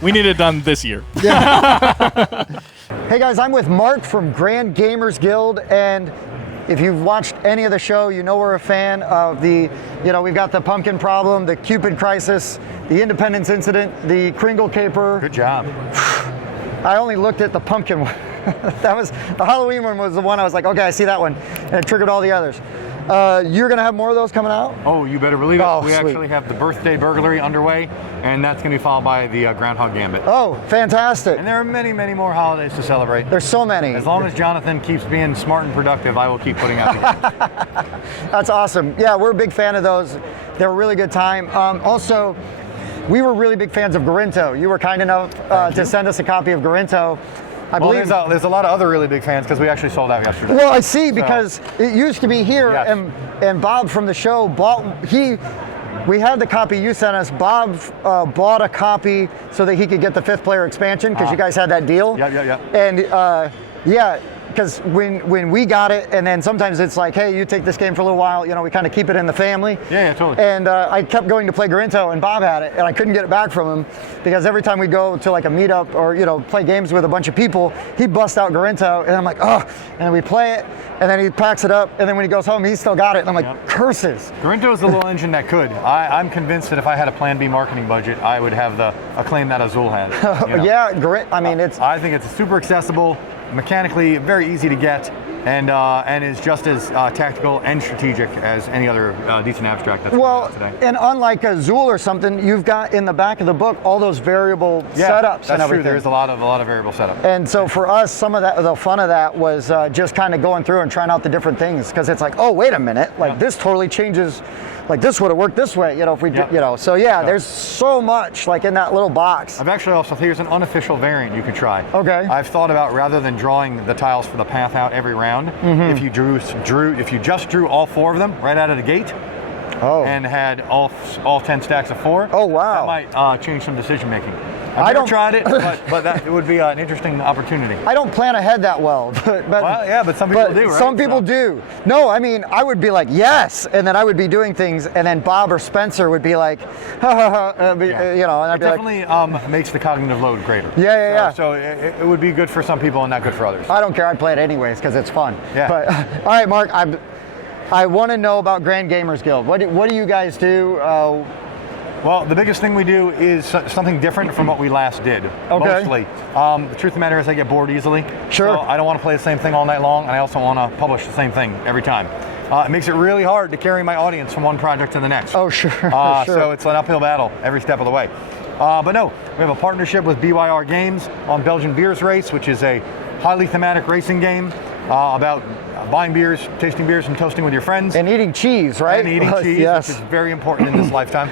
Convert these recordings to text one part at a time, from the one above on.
We need it done this year. Yeah. Hey guys, I'm with Mark from Grand Gamers Guild, and if you've watched any of the show, you know we're a fan of the, we've got the pumpkin problem, the Cupid crisis, the Independence incident, the Kringle caper. Good job. I only looked at the pumpkin one. That was, the Halloween one was the one I was like, okay, I see that one, and it triggered all the others. You're gonna have more of those coming out? Oh, you better believe it. Oh, we sweet. actually have the birthday burglary underway, and that's gonna be followed by the Groundhog Gambit. Oh, fantastic. And there are many, many more holidays to celebrate. There's so many. As long as Jonathan keeps being smart and productive, I will keep putting out the games. That's awesome. Yeah, we're a big fan of those. They're a really good time. Also, we were really big fans of Garinto. You were kind enough to send us a copy of Garinto. I believe there's a lot of other really big fans because we actually sold out yesterday. Well, I see, because it used to be here, Yes. and Bob from the show we had the copy you sent us. Bob bought a copy so that he could get the 5th player expansion, because you guys had that deal. Yeah. And because when we got it, and then sometimes it's like, hey, you take this game for a little while, we kind of keep it in the family. Yeah, totally. And I kept going to play Garinto, and Bob had it, and I couldn't get it back from him, because every time we go to like a meetup or play games with a bunch of people, he'd bust out Garinto, and I'm like, oh, and then we play it, and then he packs it up, and then when he goes home, he's still got it, and I'm like, curses. Garinto is the little engine that could. I'm convinced that if I had a Plan B marketing budget, I would have the acclaim that Azul has. Yeah, it's. I think it's super accessible, mechanically very easy to get, and is just as tactical and strategic as any other decent abstract that's out today. And unlike Azul or something, you've got in the back of the book all those variable setups that's and everything. True. There's a lot of variable setup. And so for us, some of that, the fun of that was just kind of going through and trying out the different things, because it's like, oh, wait a minute, this totally changes. Like, this would have worked this way, if we did, So there's so much like in that little box. I've actually also, here's an unofficial variant you can try. Okay. I've thought about, rather than drawing the tiles for the path out every round, if you just drew all 4 of them right out of the gate, and had all 10 stacks of 4. Oh, wow. That might change some decision making. I've never tried it, but it would be an interesting opportunity. I don't plan ahead that well, but some people do, right? Some people do. No, I mean, I would be like, yes, and then I would be doing things, and then Bob or Spencer would be like, ha ha ha, and I'd be like, definitely makes the cognitive load greater. Yeah. So it would be good for some people and not good for others. I don't care. I'd play it anyways because it's fun. Yeah. But all right, Mark, I want to know about Grand Gamers Guild. What do you guys do? Well, the biggest thing we do is something different from what we last did, mostly. The truth of the matter is I get bored easily. Sure. So I don't want to play the same thing all night long, and I also want to publish the same thing every time. It makes it really hard to carry my audience from one project to the next. Oh, sure. So it's an uphill battle every step of the way. But no, we have a partnership with BYR Games on Belgian Beers Race, which is a highly thematic racing game about buying beers, tasting beers, and toasting with your friends. And eating cheese, right? And eating cheese, yes. which is very important in this lifetime.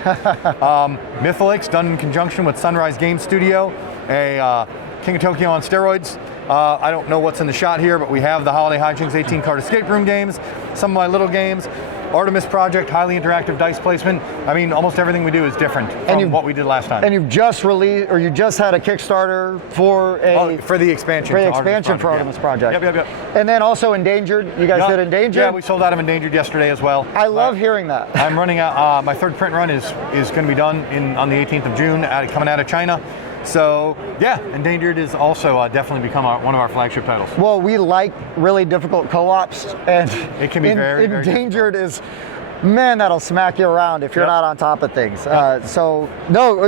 Mythalix, done in conjunction with Sunrise Game Studio, a King of Tokyo on steroids. I don't know what's in the shot here, but we have the Holiday Hijinks 18-card escape room games, some of my little games. Artemis Project, highly interactive dice placement. I mean, almost everything we do is different from what we did last time. And you've just released, or you just had a Kickstarter for the expansion. For Artemis Project. Yep. And then also Endangered. You guys did Endangered? Yeah, we sold out of Endangered yesterday as well. I love hearing that. I'm running out. My 3rd print run is going to be done on the 18th of June, coming out of China. So yeah, Endangered is also definitely become one of our flagship titles. Well, we like really difficult co-ops, and it can be very Endangered is, man, that'll smack you around if you're not on top of things. So no,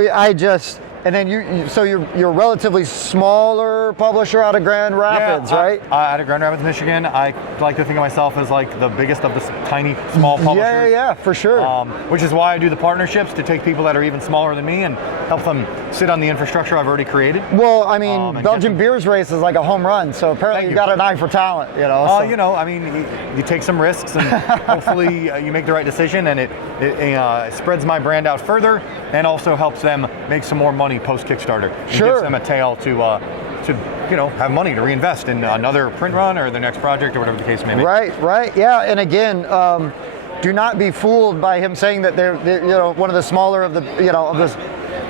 and then you're a relatively smaller publisher out of Grand Rapids, right? Out of Grand Rapids, Michigan. I like to think of myself as like the biggest of the tiny, small publishers. Yeah, for sure. Which is why I do the partnerships, to take people that are even smaller than me and help them sit on the infrastructure I've already created. Well, I mean, Belgian Beers Race is like a home run, so apparently you've got an eye for talent, I mean, you take some risks, and hopefully you make the right decision, and it spreads my brand out further, and also helps them make some more money post Kickstarter. Sure. Gives them a tail to have money to reinvest in another print run or the next project or whatever the case may be. Right. Yeah, and again, do not be fooled by him saying that they're one of the smaller of the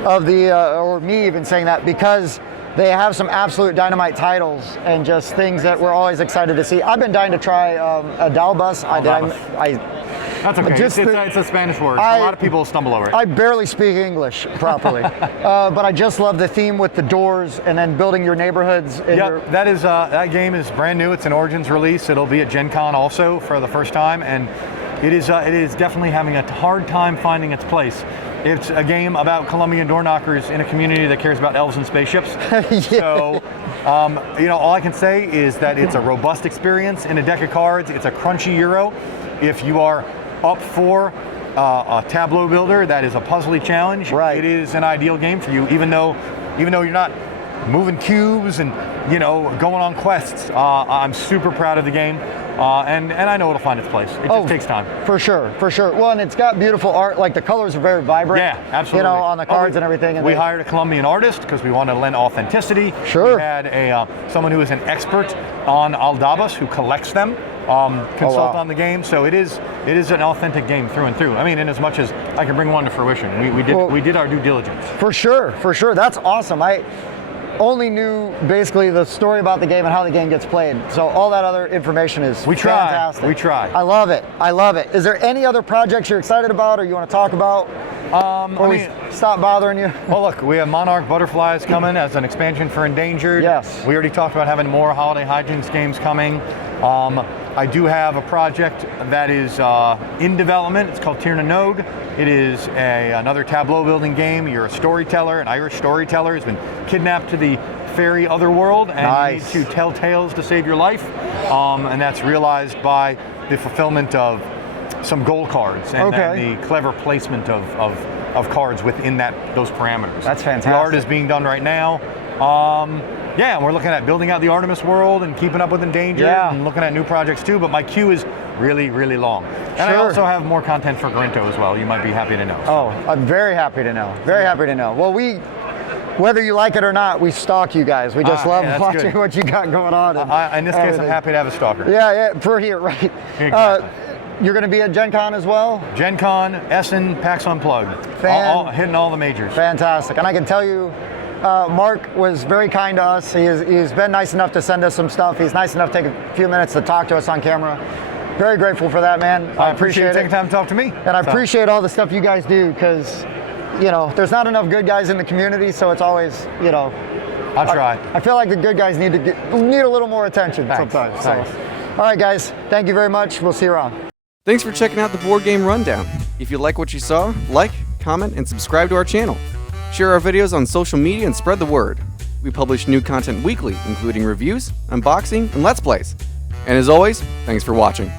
or me even saying that, because they have some absolute dynamite titles and just things that we're always excited to see. I've been dying to try Aldabas. That's okay. Just It's a Spanish word. A lot of people stumble over it. I barely speak English properly, but I just love the theme with the doors and then building your neighborhoods. Yep, that game is brand new. It's an Origins release. It'll be at Gen Con also for the first time, and it is definitely having a hard time finding its place. It's a game about Colombian door knockers in a community that cares about elves and spaceships. Yeah. So, all I can say is that it's a robust experience in a deck of cards. It's a crunchy Euro. If you are up for a tableau builder that is a puzzly challenge, right, it is an ideal game for you. Even though you're not moving cubes and going on quests, I'm super proud of the game. And I know it'll find its place. It just takes time. For sure. Well, and it's got beautiful art. Like the colors are very vibrant. Yeah, absolutely. On the cards and everything. And we hired a Colombian artist because we wanted to lend authenticity. Sure. We had someone who is an expert on Aldabas who collects them. Consult on the game. So it is an authentic game through and through. I mean, in as much as I can bring one to fruition, we did our due diligence. For sure. That's awesome. I only knew basically the story about the game and how the game gets played. So all that other information is fantastic. We try. I love it. Is there any other projects you're excited about or you want to talk about? Stop bothering you? Well, look, we have Monarch Butterflies coming as an expansion for Endangered. Yes. We already talked about having more Holiday Hijinks games coming. I do have a project that is in development. It's called Tierna Nog. It is another tableau building game. You're a storyteller, an Irish storyteller who's been kidnapped to the fairy otherworld, and you need to tell tales to save your life. And that's realized by the fulfillment of some gold cards and the clever placement of cards within those parameters. That's fantastic. The art is being done right now. And we're looking at building out the Artemis world and keeping up with Endangered and looking at new projects too, but my queue is really, really long. And I also have more content for Grinto as well. You might be happy to know. Oh, I'm very happy to know. Happy to know. Well, whether you like it or not, we stalk you guys. We just love watching what you got going on. In this case, I'm happy to have a stalker. Yeah, for here, right. Exactly. You're going to be at Gen Con as well? Gen Con, Essen, PAX Unplugged. Hitting all the majors. Fantastic. And I can tell you, Mark was very kind to us. He's been nice enough to send us some stuff. He's nice enough to take a few minutes to talk to us on camera. Very grateful for that, man. I appreciate you taking time to talk to me. And I appreciate all the stuff you guys do because, there's not enough good guys in the community, so it's always, I'll try. I feel like the good guys need a little more attention sometimes. Thanks. So, all right, guys. Thank you very much. We'll see you around. Thanks for checking out the Board Game Rundown. If you like what you saw, like, comment, and subscribe to our channel. Share our videos on social media and spread the word. We publish new content weekly, including reviews, unboxing, and Let's Plays. And as always, thanks for watching.